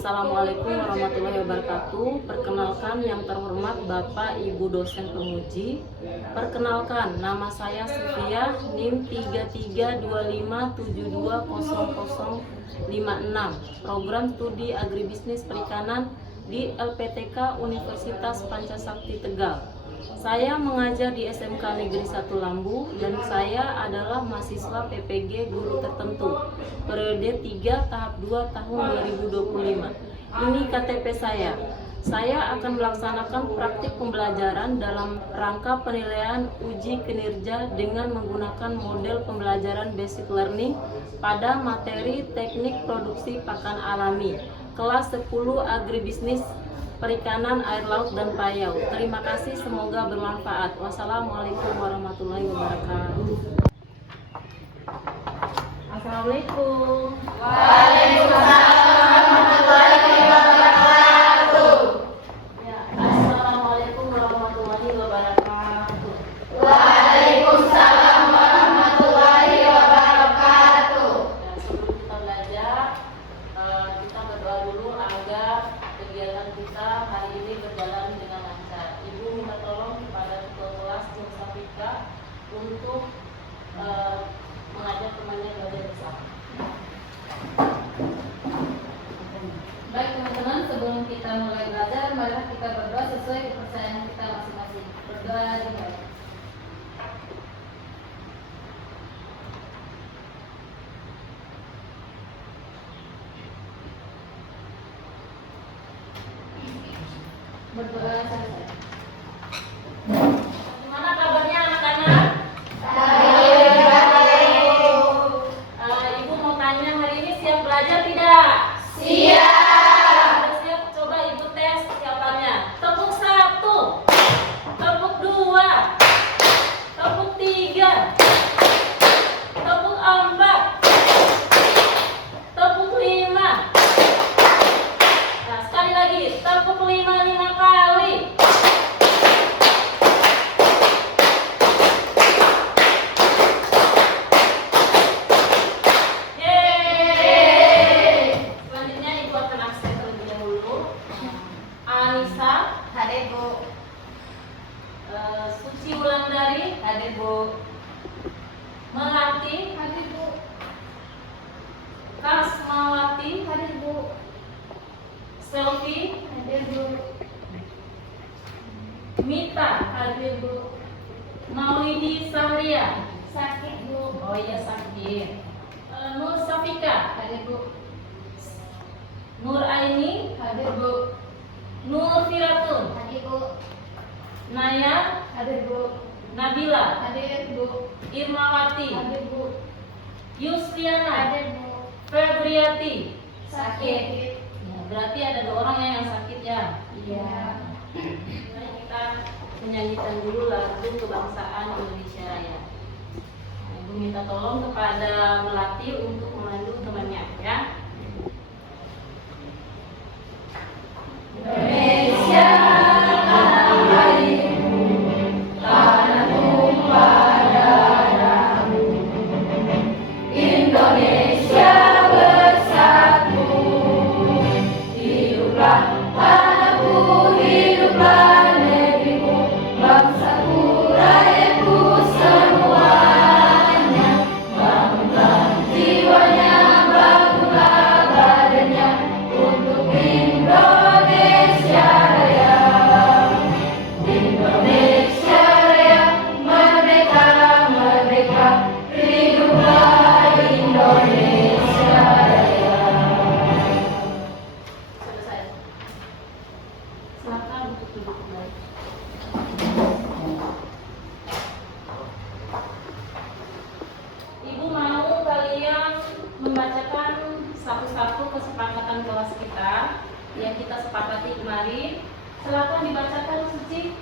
Assalamualaikum warahmatullahi wabarakatuh. Perkenalkan yang terhormat Bapak Ibu dosen penguji. Perkenalkan, nama saya Sofia, NIM 3325720056, Program Studi Agribisnis Perikanan di LPTK Universitas Pancasakti Tegal. Saya mengajar di SMK Negeri 1 Lambu dan saya adalah mahasiswa PPG Guru Tertentu periode 3 tahap 2 tahun 2025. Ini KTP saya. Saya akan melaksanakan praktik pembelajaran dalam rangka penilaian uji kinerja dengan menggunakan model pembelajaran basic learning pada materi teknik produksi pakan alami kelas 10 agribisnis perikanan, air laut, dan payau. Terima kasih, semoga bermanfaat. Wassalamualaikum warahmatullahi wabarakatuh. Assalamualaikum. Waalaikumsalam warahmatullahi wabarakatuh. Ya, assalamualaikum warahmatullahi wabarakatuh. Waalaikumsalam warahmatullahi wabarakatuh. Ya, sebelum kita belajar, kita berdoa dulu agar kegiatan kita hari ini berjalan dengan lancar. Ibu minta tolong kepada ketua kelas Musafika untuk mengajak temannya belajar bersama. Baik teman-teman, sebelum kita mulai belajar, marilah kita berdoa sesuai kepercayaan kita masing-masing. Berdoa dimulai. Berdoa selesai. Gimana kabarnya anak-anak? Ibu mau tanya, hari ini siap belajar tidak? Siap. Sudah siap? Coba ibu tes kesiapannya. Tepuk 1, tepuk 2, tepuk 3, tepuk 4, tepuk 5. Nah, sekali lagi, tepuk 5 kali. Yeay. Selanjutnya ibu akan absen terlebih dahulu. Anissa, Hadir Bu. Suci Wulandari, Hadir Bu. Melati, Hadir Bu. Kasmawati, Hadir Bu. Selvi, Hadir Bu. Mita, Hadir Bu. Maulidi Sahria, Sakit Bu. oh iya sakit. Nur Safika, Hadir Bu. Nur Aini, Hadir Bu. Nur Firatun, Hadir Bu. Naya, Hadir Bu. Nabila, Hadir Bu. Irmawati, Hadir Bu. Yusriana, Hadir Bu. Febriati. Sakit. Ya, berarti ada 2 orang yang sakit ya. Iya. Mari kita menyanyikan dulu lagu kebangsaan Indonesia Raya. Nah, Ibu minta tolong kepada Melati untuk memandu temannya ya. Indonesia tanah airmu, tanah tumpah darahmu. Indonesia bersatu, hiduplah tanahku, hiduplah negeriku, bangsaku, rakyatku semuanya. Bangunlah jiwanya, bangunlah badannya, untuk Indonesia Raya. Indonesia Raya, merdeka, merdeka, hiduplah Indonesia Raya. Selesai. Silakan untuk duduk kembali. Ibu mau kalian membacakan satu-satu kesepakatan kelas kita yang kita sepakati kemarin. Silakan dibacakan, Suci.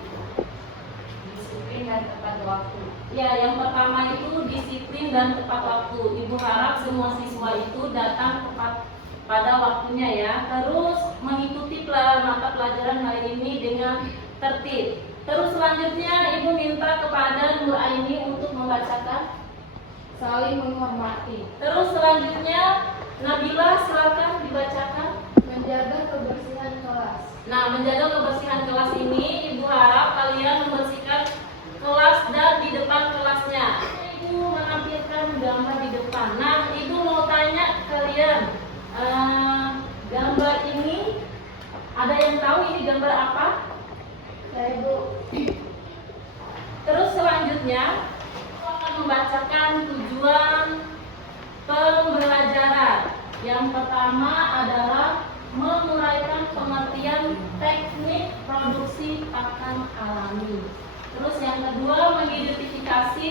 Disiplin dan tepat waktu. Ya, yang pertama itu disiplin dan tepat waktu. Ibu harap semua siswa itu datang tepat pada waktunya ya. Terus mengikuti mata pelajaran hari ini dengan tertib. Terus selanjutnya Ibu minta kepada Nur Aini untuk membacakan Saling menghormati. Terus selanjutnya Nabila, silakan dibacakan. Menjaga kebersihan kelas. Nah, menjaga kebersihan kelas ini, Ibu harap kalian membersihkan kelas dan di depan kelasnya. Ibu menampilkan gambar di depan. Nah, Ibu mau tanya kalian, gambar ini ada yang tahu ini gambar apa? Saya Bu. Terus selanjutnya aku akan membacakan tujuan pembelajaran. Yang pertama adalah menguraikan pengertian teknik produksi pakan alami. Terus yang kedua, mengidentifikasi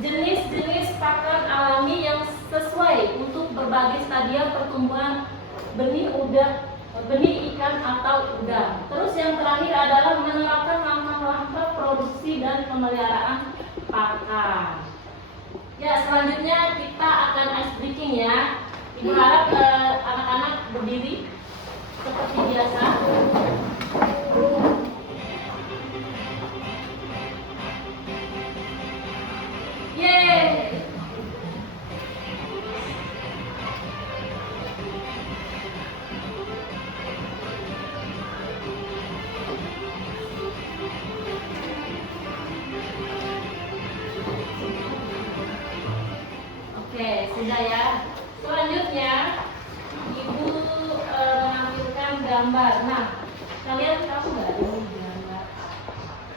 jenis-jenis pakan alami yang sesuai untuk berbagai stadium pertumbuhan benih ikan atau udang. Terus yang terakhir adalah menerapkan langkah-langkah produksi dan pemeliharaan pakan. Ya, selanjutnya kita akan ice breaking ya. Ibu harap anak-anak berdiri seperti biasa. Yeay. Oke, sudah ya. Selanjutnya, Ibu menampilkan gambar. Nah, kalian tahu nggak ini gambar?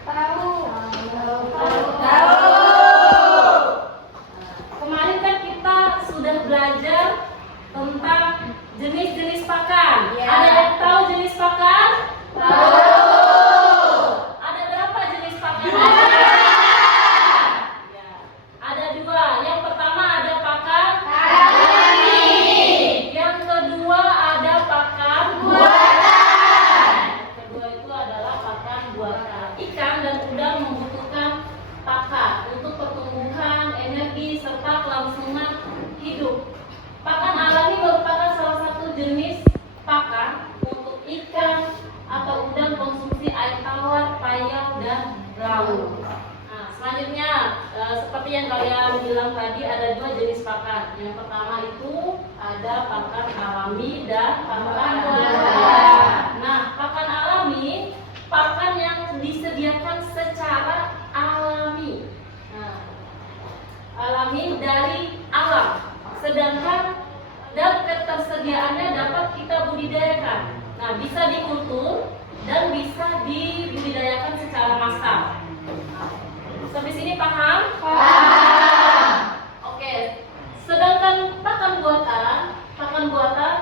Tahu. Kemarin kan kita sudah belajar tentang jenis-jenis pakan. Ya. Ada yang tahu jenis pakan? Tahu. Ada berapa jenis pakan? Ya. Ada dua. Yang pertama ada pakan Alami. Yang kedua ada pakan Buatan. Kedua itu adalah pakan buatan. Ikan dan udang membutuhkan pakan untuk pertumbuhan, energi, serta kelangsungan hidup. Pakan alami merupakan salah satu jenis pakan untuk ikan atau udang konsumsi air tawar, payau, dan laut. Nah, selanjutnya seperti yang kalian bilang tadi ada dua jenis pakan. Yang pertama itu ada pakan alami dan pakan buatan. Nah, pakan alami pakan yang disediakan secara alami. Nah, alami dari alam. Sedangkan dan ketersediaannya dapat kita budidayakan. Nah, bisa dikultur dan bisa dibudidayakan secara massal. Sampai sini paham? Paham. Oke. Sedangkan pakan buatan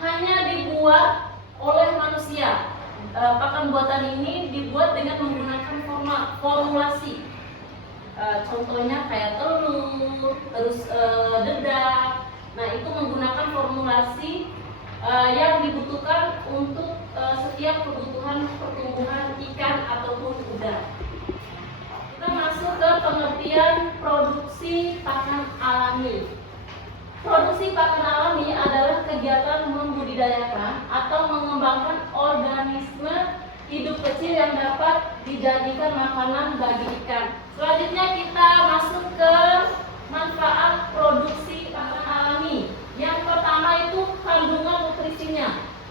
hanya dibuat oleh manusia. Pakan buatan ini dibuat dengan menggunakan formulasi. Contohnya kayak telur, terus dedak. Nah, itu menggunakan formulasi yang dibutuhkan untuk setiap kebutuhan pertumbuhan ikan ataupun udang. Kita masuk ke pengertian produksi pakan alami. Produksi pakan alami adalah kegiatan membudidayakan atau mengembangkan organisme hidup kecil yang dapat dijadikan makanan bagi ikan. Selanjutnya kita masuk ke manfaat produksi pakan alami. Yang pertama itu kandungan nutrisinya.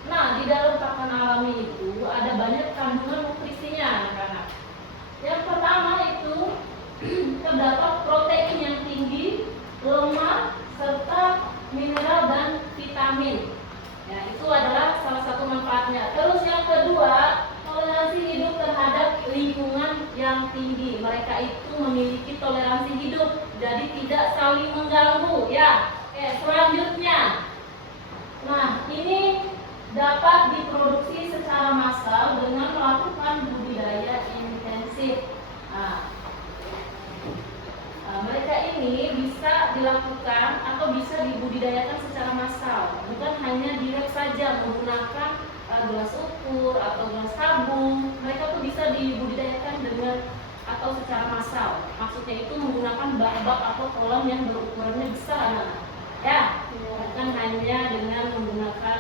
Nah, di dalam pakan alami itu ada banyak kandungan nutrisinya, anak-anak. Yang pertama itu terdapat protein yang tinggi, lemak, serta mineral dan vitamin. Ya, itu adalah salah satu manfaatnya. Terus yang kedua, toleransi hidup terhadap lingkungan yang tinggi. Mereka itu memiliki toleransi hidup, jadi tidak saling mengganggu. Ya, oke, selanjutnya. Nah, ini dapat diproduksi secara massal dengan melakukan budidaya intensif. Mereka ini bisa dilakukan atau bisa dibudidayakan secara massal, bukan hanya di lab saja menggunakan gelas ukur atau gelas tabung. Mereka tuh bisa dibudidayakan dengan atau secara massal. Maksudnya itu menggunakan bak-bak atau kolam yang berukurannya besar, anak-anak. Ya, bukan hanya dengan menggunakan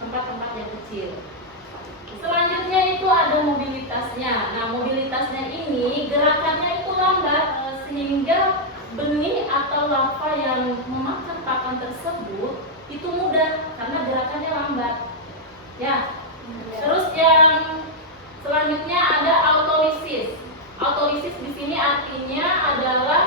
tempat-tempat yang kecil. Selanjutnya itu ada mobilitasnya. Nah, mobilitasnya ini gerakannya itu lambat sehingga benih atau larva yang memakan pakan tersebut itu mudah karena gerakannya lambat. Ya. Terus yang selanjutnya ada autolisis. Autolisis di sini artinya adalah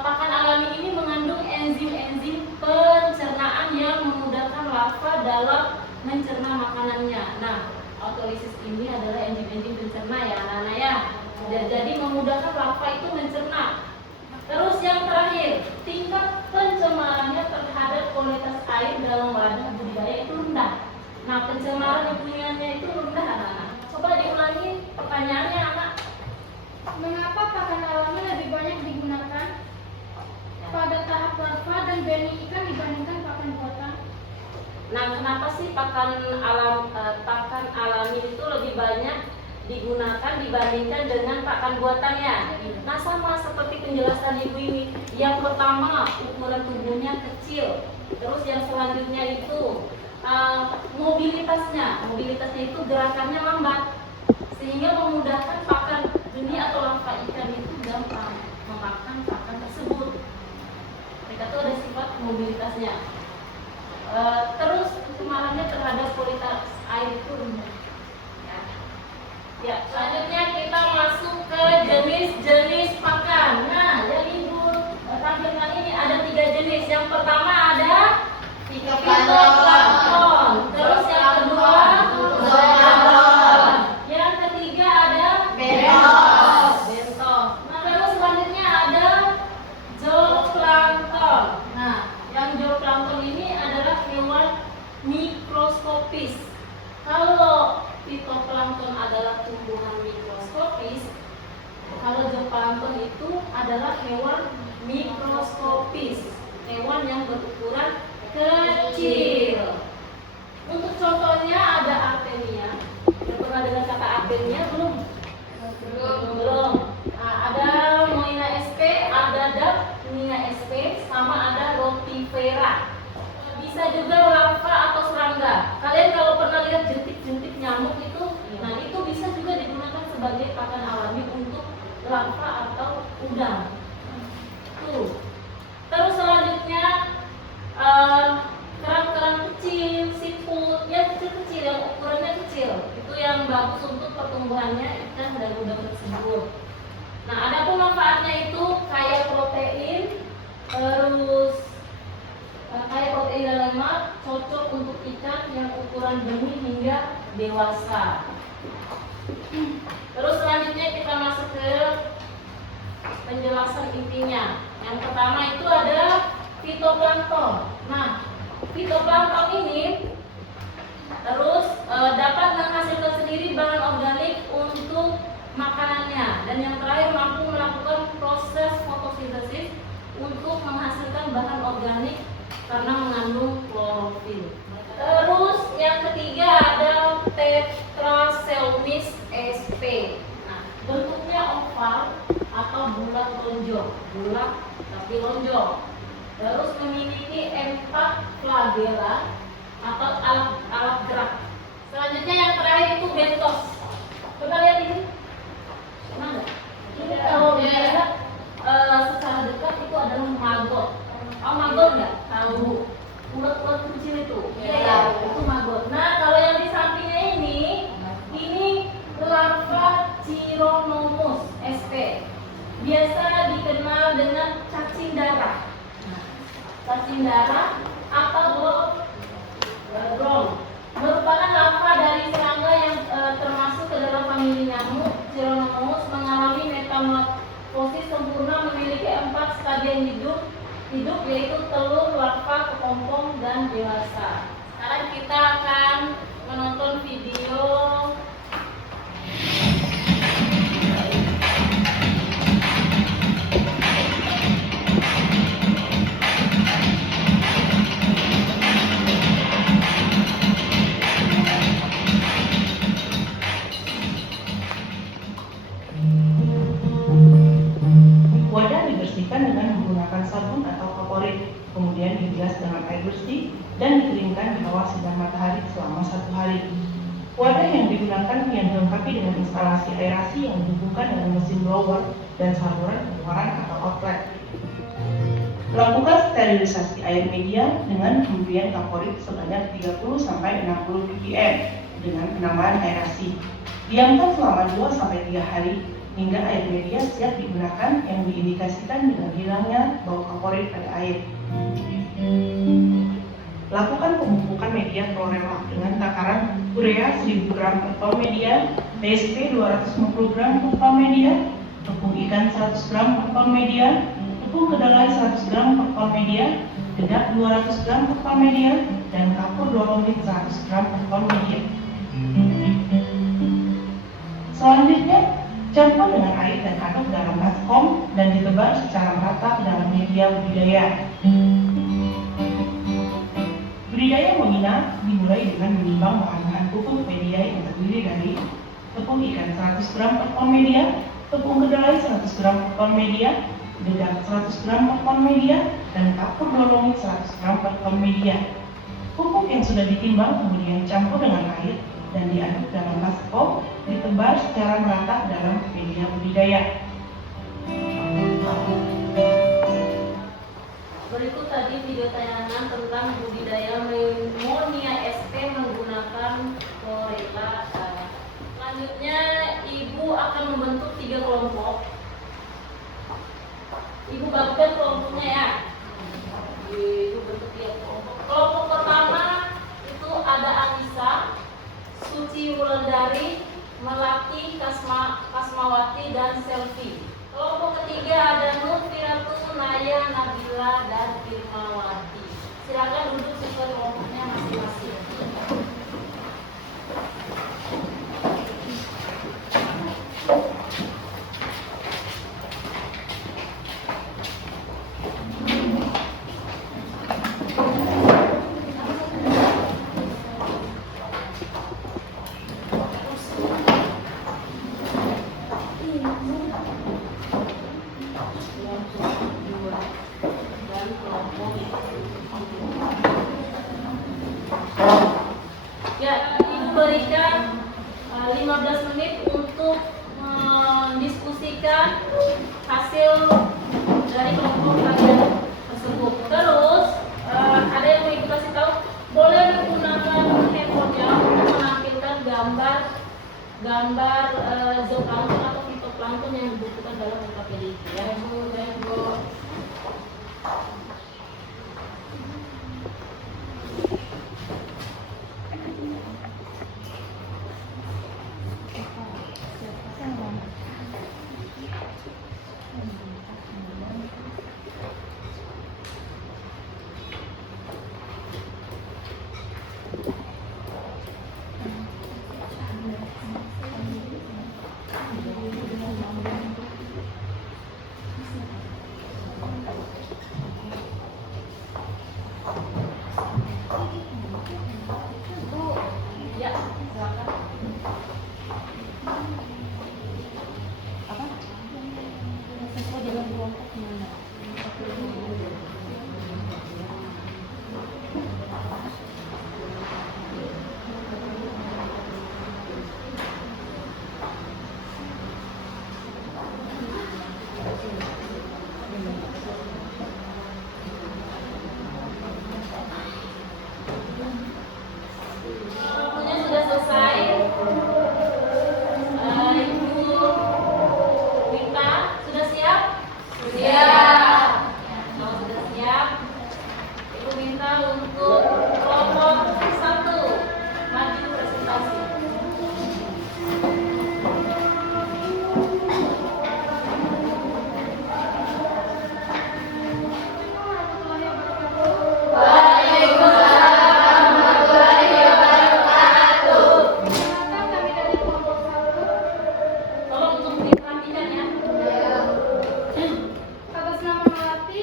pakan alami ini mengandung enzim-enzim pencernaan yang memudahkan larva dalam mencerna makanannya. Nah, autolisis ini adalah enzim-enzim pencerna ya anak-anak ya. Jadi memudahkan larva itu mencerna. Terus yang terakhir, tingkat pencemarannya terhadap kualitas air dalam wadah budidaya itu rendah. Nah, pencemaran lingkungannya itu rendah anak-anak. Coba diulangi pertanyaannya anak. Mengapa pakan alami lebih banyak digunakan pada tahap larva dan benih ikan dibandingkan pakan buatan? Nah, kenapa sih pakan alami itu lebih banyak digunakan dibandingkan dengan pakan buatannya? Nah, sama seperti penjelasan ibu ini. Yang pertama, ukuran tubuhnya kecil. Terus yang selanjutnya itu mobilitasnya itu gerakannya lambat, sehingga memudahkan pakan benih atau larva ikan itu gampang memakan pakan tersebut. Mereka tuh ada sifat mobilitasnya. Terus pencemarannya terhadap kualitas air itu rendah. Ya, selanjutnya kita masuk ke jenis-jenis pakan. Nah, yang ibu tampilkan ini ada 3 jenis. Yang pertama ada fitoplankton. Terus yang kedua zooplankton. Yang ketiga ada bentos. Nah, terus selanjutnya ada zooplankton. Nah, yang zooplankton ini adalah hewan mikroskopis. Kalau fitoplankton adalah tumbuhan mikroskopis, kalau zooplankton itu adalah hewan mikroskopis, hewan yang berukuran kecil. Untuk contohnya ada artemia. Udah pernah dengar kata artemia belum? Belum. Nah, ada Moina sp, ada Daphnia sp, sama ada Rotifera. Bisa juga larva atau serangga. Kalian kalau pernah lihat jentik-jentik nyamuk itu, nah itu bisa juga digunakan sebagai pakan alami untuk larva atau udang. Tuh. Terus selanjutnya kerang-kerang kecil, siput, yang kecil-kecil, yang ukurannya kecil, itu yang bagus untuk pertumbuhannya ikan dan udang tersebut. Nah, ada pun manfaatnya itu kaya protein, terus kaya protein dan lemak, cocok untuk ikan yang ukuran benih hingga dewasa. Terus selanjutnya kita masuk ke penjelasan intinya. Yang pertama itu ada fitoplankton. Nah, fitoplankton ini terus dapat menghasilkan sendiri bahan organik untuk makanannya, dan yang terakhir mampu melakukan proses fotosintesis untuk menghasilkan bahan organik karena mengandung klorofil. Terus yang ketiga ada Tetraselmis sp. Nah, bentuknya oval atau bulat lonjong, bulat tapi lonjong. Terus memiliki 4 flagella atau alat gerak. Selanjutnya yang terakhir itu bentos. Coba lihat ini. Mana? Ini kalau dilihat secara dekat itu adalah maggot. Oh, maggot nggak? Tahu. Ulat-ulat kecil itu. Iya, itu maggot. Nah, kalau yang di sampingnya ini larva Chironomus sp. Biasa dikenal dengan cacing darah. Cacing darah atau drone merupakan larva dari serangga yang termasuk ke dalam famili nyamuk. Chironomus mengalami metamorfosis sempurna, memiliki 4 stadium hidup yaitu telur, larva, kepompong, dan dewasa. Sekarang kita akan menonton video. Wadah dibersihkan dengan menggunakan sabun atau kaporit, kemudian dibilas dengan air bersih dan dikeringkan di bawah sinar matahari selama 1 hari. Wadah yang digunakan yang dilengkapi dengan instalasi aerasi yang dihubungkan dengan mesin blower dan saluran pengeluaran atau outlet. Lakukan sterilisasi air media dengan pemberian kaporit sebanyak 30-60 ppm dengan penambahan aerasi. Diamkan selama 2-3 hari hingga air media siap digunakan yang diindikasikan dengan hilangnya bau kaporit pada air. Lakukan pemupukan media klorelak dengan takaran urea 1000 gram per ton media, TSP 250 gram per ton media, tepung ikan 100 gram per ton media, tepung kedelai 100 gram per ton media, dedak 200 gram per ton media, dan kapur dolomit 100 gram per ton media. Selanjutnya, campur dengan air dan aduk dalam baskom dan ditebar secara merata dalam media budidaya. Budidaya Monina dimulai dengan menimbang bahan-bahan pupuk media yang terdiri dari tepung ikan 100 gram per ton media, tepung kedelai 100 gram per ton media, dedak 100 gram per ton media, dan kapur dolomit 100 gram per ton media. Pupuk yang sudah ditimbang kemudian campur dengan air dan diaduk dalam baskom, ditebar secara merata dalam media budidaya. Berikut tadi video tayangan tentang budidaya Monia SP menggunakan klorela. Selanjutnya Ibu akan membentuk 3 kelompok. Ibu bagikan kelompoknya ya. Ibu bentuk 3 kelompok. Kelompok pertama itu ada Anissa, Suci Wulandari, Melati, Kasmawati, dan Selvi. Kelompok ketiga ada Nur Firatu, Naya, Nabila, dan Firmawati. Silakan duduk sesuai kelompoknya masing-masing. Ya, diberikan 15 menit untuk mendiskusikan hasil dari kelompok kalian tersebut. Terus ada yang mau Ibu kasih tahu, boleh menggunakan handphonenya untuk menampilkan gambar zooplankton atau fitoplankton yang dibutuhkan dalam UKPD. Ya, Bu. Ya, silakan. Sesuai dengan kelompok mana? Waktunya sudah selesai. Ibu Wita sudah siap? Siap. Kalau sudah siap, Ibu minta untuk kelompok 1 maju presentasi. Perkenalkan kami dari kelompok 1. Tolong untuk diperhatikan ya. Atas nama Melati,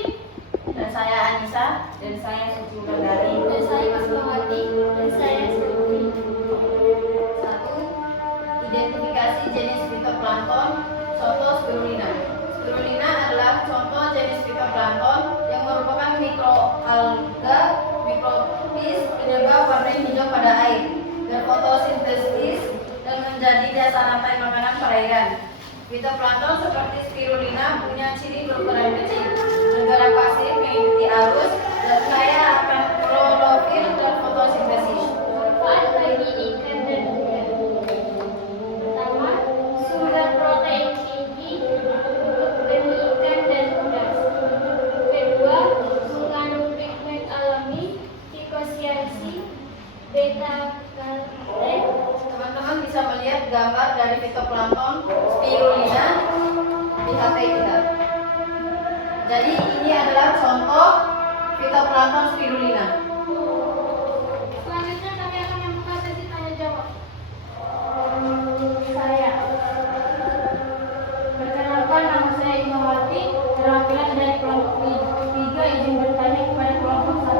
Dan saya Anissa, dan saya Suci Wulandari, dan saya Kasmawati, dan saya Selvi. 1. Identifikasi jenis fitoplankton contoh spirulina. Spirulina adalah contoh jenis fitoplankton yang merupakan mikroalga mikrobis penyebab warna hijau pada air, berfotosintesis dan menjadi dasar rantai makanan perairan. Fitoplankton seperti spirulina punya ciri berukuran kecil, bergerak pasif mengikuti arus, adalah contoh fitoplankton spirulina. Selanjutnya kami akan membuka sesi tanya jawab. Saya perkenalkan, nama saya Imawati, perwakilan dari kelompok 3, izin bertanya kepada kelompok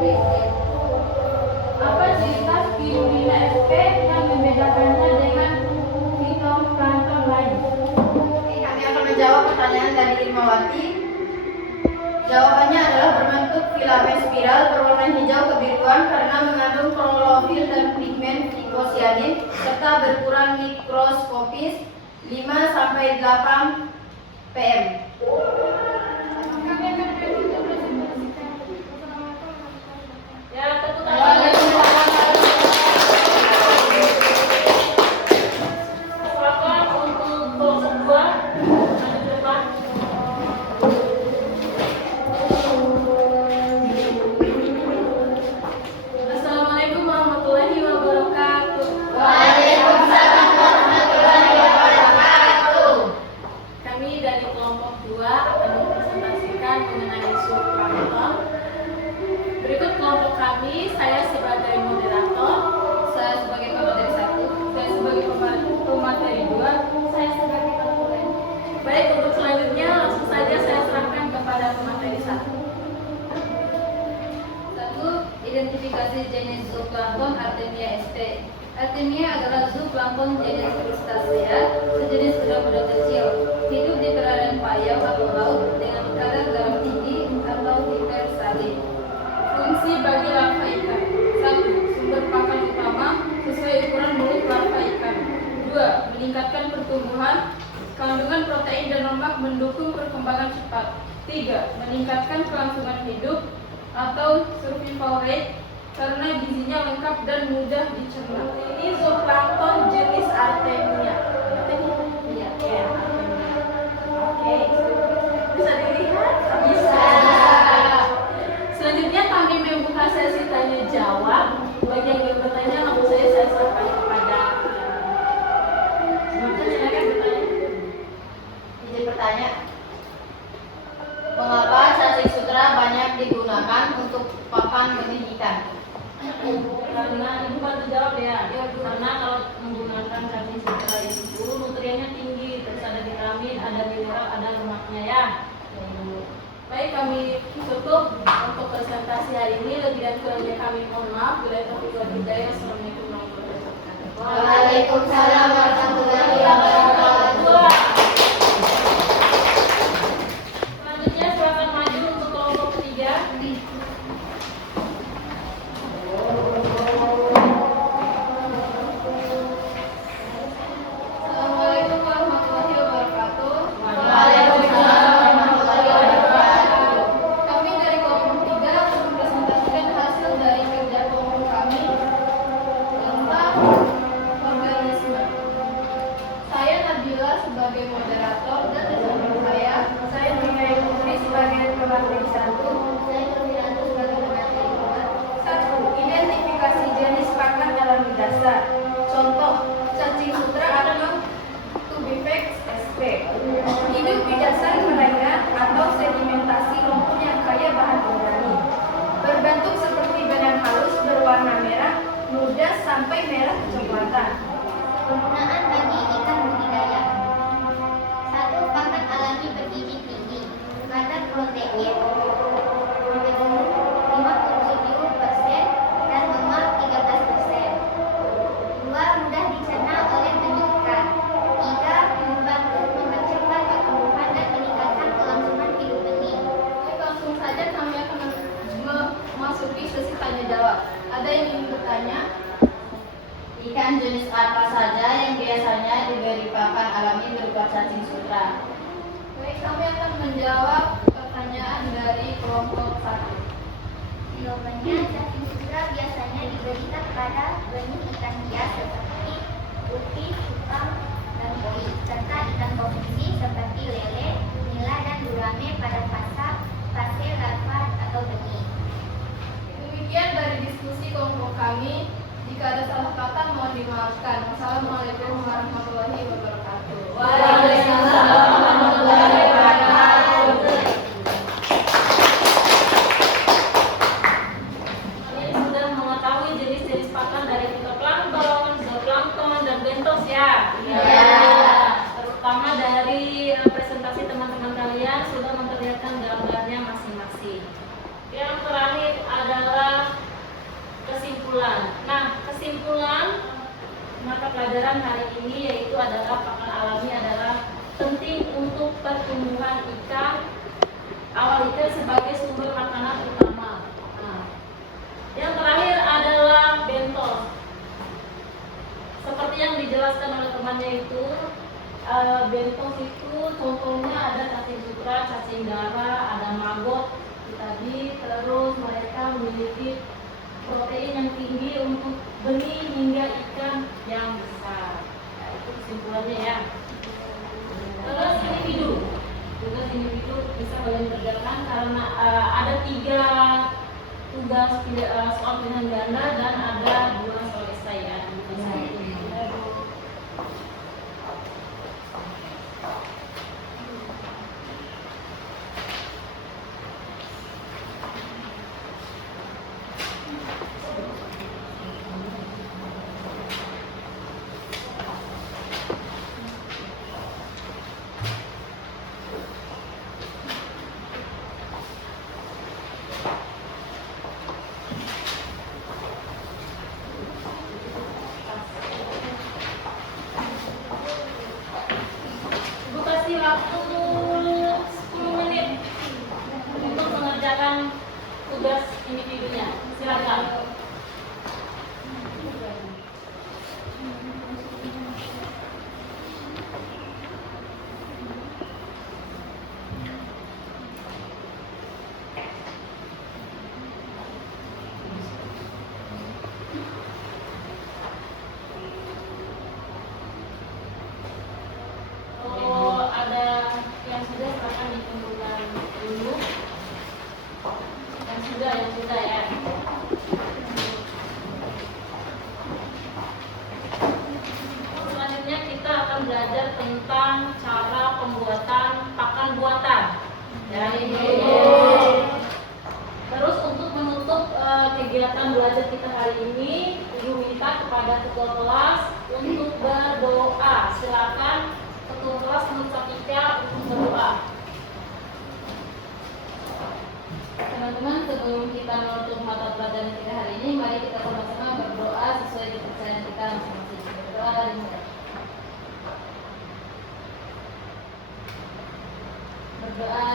1. Apa cerita spirulina sp yang membedakannya dengan fitoplankton lain? Kami akan menjawab pertanyaan dari Imawati. Jawabannya adalah berbentuk filamen spiral berwarna hijau kebiruan karena mengandung klorofil dan pigmen glikosianin serta berukuran mikroskopis 5-8 pm. Kami akan untuk presentasikan. Ya, tepuk tangan. Silakan untuk kelompok 2 maju ke depan. Assalamualaikum warahmatullahi wabarakatuh. Waalaikumsalam warahmatullahi wabarakatuh. Kami dari kelompok 2 akan mempresentasikan mengenai zooplankton. Berikut kelompok kami, saya sebagai moderator, Saya sebagai pemateri 1. saya sebagai pemateri 2. Saya sebagai konsulen. Baik, untuk selanjutnya langsung saja saya serahkan kepada pemateri 1. 1. Identifikasi jenis zooplankton Artemia sp. Artemia adalah zooplankton jenis crustacea, sejenis kuda-kuda kecil, hidup di perairan payau atau laut dengan kadar garam tinggi atau hipersalin. Fungsi bagi larva ikan. 1. Sumber pakan utama sesuai ukuran mulut larva ikan. 2. Meningkatkan pertumbuhan. Kandungan protein dan lemak mendukung perkembangan cepat. 3. Meningkatkan kelangsungan hidup atau survival rate karena gizinya lengkap dan mudah dicerna. Ini zooplankton jenis Artemia. Iya. Ya, Artemia. Oke. Bisa dilihat? Bisa. Selanjutnya kami membuka sesi tanya jawab. Bagi yang ingin bertanya langsung saja saya serahkan kepada silakan bertanya. Izin bertanya, mengapa cacing sutra banyak digunakan untuk pakan benih ikan? Karena ibu bantu jawab ya. Karena kalau menggunakan cacing sutra itu nutriennya tinggi, terus ada vitamin, ada mineral, ada lemaknya ya. Baik, kami tutup untuk presentasi hari ini. Lebih dan kurangnya kami mohon maaf. Bila taufiq wal hidayah. Assalamualaikum warahmatullahi wabarakatuh. Waalaikumsalam warahmatullahi wabarakatuh. Selanjutnya silakan maju untuk kelompok 3. Assalamualaikum warahmatullahi wabarakatuh. Waalaikumsalam warahmatullahi wabarakatuh. Kami dari kelompok 3 akan mempresentasikan hasil dari kerja kelompok kami tentang organisme. Saya Nabila sebagai moderator dan di samping saya Nia Putri sebagai pemateri 1. Saya Nurmianto sebagai pemateri 2. 1. Identifikasi jenis pakan alami dasar. Contoh, cacing sutra atau Tubivex sp. Hidup di dasar perairan atau sedimentasi lumpur yang kaya bahan organik. Berbentuk seperti benang halus berwarna merah, muda sampai merah kecoklatan. Penggunaan bagi ikan budidaya. 1. Pakan alami bergizi tinggi. Kadar protein 57% dan lemak 13%. 2. Mudah dicerna oleh benih ikan. 3. Membantu mempercepat pertumbuhan dan meningkatkan kelangsungan hidup benih. Baik, langsung saja kami akan memasuki sesi tanya jawab. Ada yang ingin bertanya? Ikan jenis apa saja yang biasanya diberi pakan alami berupa cacing sutra? Baik, kami akan menjawab pertanyaan dari kelompok 1. Jawabannya, cacing sutra biasanya diberikan pada benih ikan hias seperti gupi, cupang, dan koi, serta ikan konsumsi seperti lele, nila, dan gurame pada fase larva atau benih. Demikian dari diskusi kelompok kami. Jika ada salah kata mohon dimaafkan. Wassalamualaikum warahmatullahi wabarakatuh. Waalaikumsalam warahmatullahi wabarakatuh. Yang terakhir adalah kesimpulan. Nah, kesimpulan mata pelajaran hari ini yaitu adalah pakan alami adalah penting untuk pertumbuhan ikan, awal ikan sebagai sumber makanan utama. Nah, yang terakhir adalah bentos. Seperti yang dijelaskan oleh temannya itu, bentos itu contohnya ada cacing sutra, cacing dara, ada maggot tadi, terus mereka memiliki protein yang tinggi untuk benih hingga ikan yang besar. Nah, itu kesimpulannya ya. Terus individu bisa kalian kerjakan karena ada 3 tugas soal pilihan ganda dan ada 2 soal esai ya. Ibu kasih waktu 10 menit untuk mengerjakan tugas individunya. Silakan. Oh, ada yang sudah silakan dikumpulkan dulu. Yang sudah ya. Selanjutnya kita akan belajar tentang cara pembuatan pakan buatan. Ya, ini. Terus untuk menutup kegiatan belajar kita hari ini, Ibu minta kepada ketua kelas untuk berdoa. Silakan ketua kelas menutup kita untuk berdoa. Teman-teman, sebelum kita menutup mata pelajaran kita hari ini, mari kita sama-sama berdoa sesuai kepercayaan kita masing-masing. Berdoa dimulai. Berdoa